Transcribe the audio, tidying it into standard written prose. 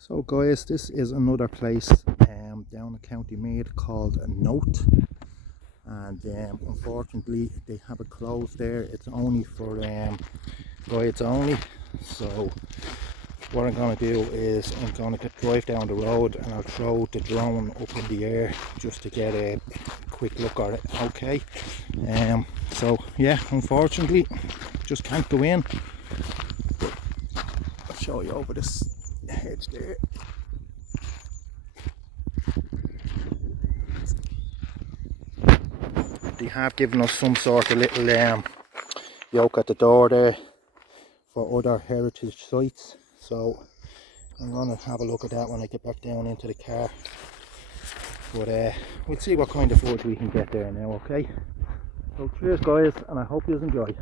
So guys, this is another place down in County Meath called Knowth, and unfortunately they have it closed there. It's only for guides only. So what I'm going to do is I'm going to drive down the road and I'll throw the drone up in the air just to get a quick look at it. Okay, so yeah, unfortunately just can't go in. I'll show you over this hedge there. They have given us some sort of little yoke at the door there for other heritage sites, so I'm going to have a look at that when I get back down into the car. But we'll see what kind of footage we can get there now. Okay, so cheers guys, and I hope you enjoy.